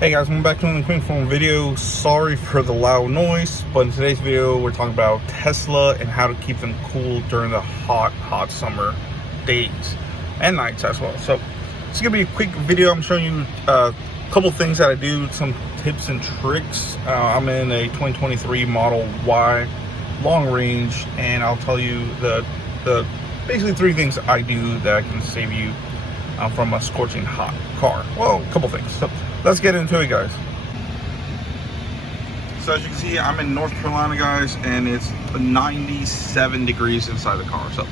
Hey guys, welcome back to another quick phone video. Sorry for the loud noise, but in today's video we're talking about Tesla and how to keep them cool during the hot summer days and nights as well. So it's gonna be a quick video. I'm showing you a couple things that I do, some tips and tricks. I'm in a 2023 Model Y long range, and I'll tell you the basically three things I do that can save you from a scorching hot car. Well, a couple things. So let's get into it, guys. So as you can see, I'm in North Carolina, guys, and it's 97 degrees inside the car. So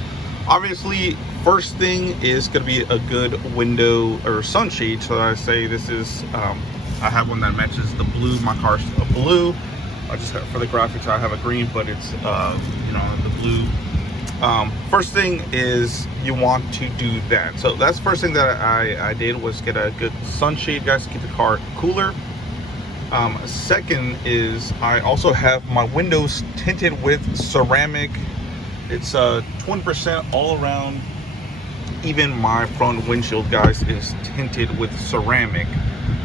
obviously, first thing is going to be a good window or sunshade. So I say this is, I have one that matches the blue. My car's a blue. I just have, for the graphics, I have a green, but it's, the blue. First thing is you want to do that. So that's the first thing that I did, was get a good sunshade, guys, to keep the car cooler. Second is I also have my windows tinted with ceramic. It's 20% all around. Even my front windshield, guys, is tinted with ceramic.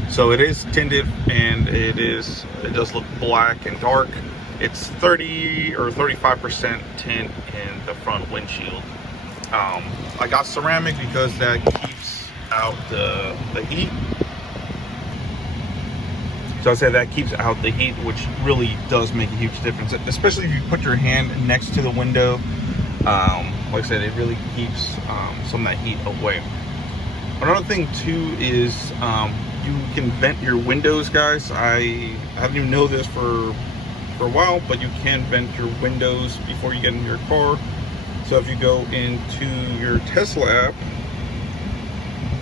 So it is tinted, and it does look black and dark. It's 30 or 35% tint in the front windshield. I got ceramic because that keeps out the heat. So I said that keeps out the heat, which really does make a huge difference, especially if you put your hand next to the window. Like I said, it really keeps some of that heat away. Another thing too is you can vent your windows, guys. I didn't even know this for a while, but you can vent your windows before you get in your car. So if you go into your Tesla app,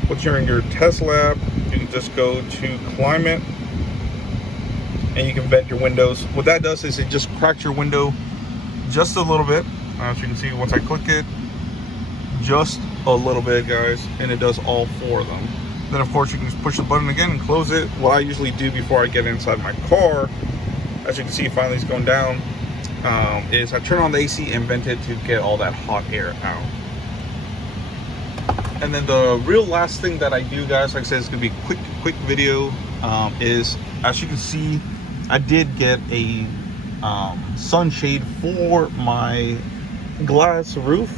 once you're in your Tesla app, you can just go to climate, and you can vent your windows. What that does is it just cracks your window just a little bit. As you can see, once I click it, just a little bit, guys, and it does all four of them. Then of course you can just push the button again and close it. What I usually do before I get inside my car, as you can see, finally it's going down, is I turn on the AC and vent it to get all that hot air out. And then the real last thing that I do, guys, like I said, it's gonna be a quick video, is, as you can see, I did get a sunshade for my glass roof.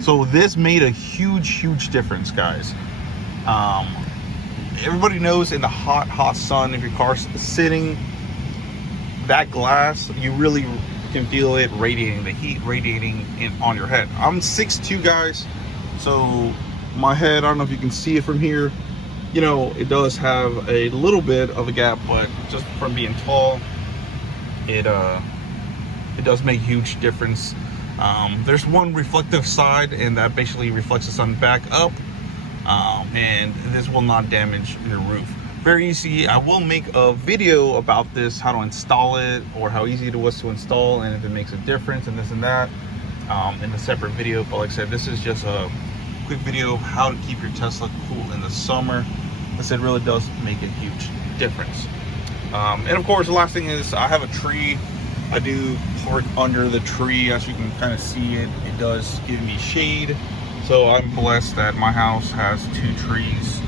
So this made a huge difference, guys. Everybody knows in the hot sun, if your car's sitting, that glass, you really can feel it radiating, the heat radiating on your head. I'm 6'2", guys, so my head, I don't know if you can see it from here, you know, it does have a little bit of a gap, but just from being tall, it does make a huge difference. There's one reflective side, and that basically reflects the sun back up. And this will not damage your roof. Very easy. I will make a video about this, how to install it, or how easy it was to install, and if it makes a difference, and this and that, in a separate video. But like I said, this is just a quick video of how to keep your Tesla cool in the summer. Like I said, it really does make a huge difference. And of course, the last thing is I have a tree. I do park under the tree. As you can kind of see, it does give me shade. So I'm blessed that my house has two trees.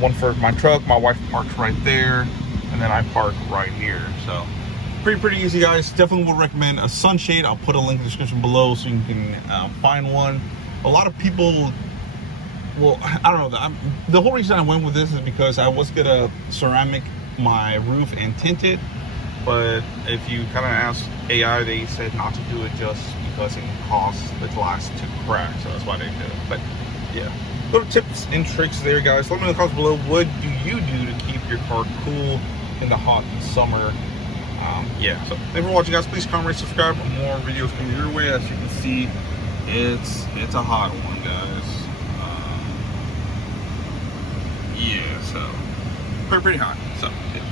One for my truck, my wife parks right there, and then I park right here. So pretty easy, guys. Definitely would recommend a sunshade. I'll put a link in the description below so you can find one. A lot of people, well, I don't know, the whole reason I went with this is because I was gonna ceramic my roof and tint it, but if you kind of ask AI, they said not to do it just because it can cause the glass to crack, so that's why they did it. But yeah, little tips and tricks there, guys. Let me know in the comments below, what do you do to keep your car cool in the hot summer? Yeah, so thanks for watching, guys. Please comment, rate, subscribe. More videos coming your way. As you can see, it's a hot one, guys. Yeah, so pretty hot. So yeah.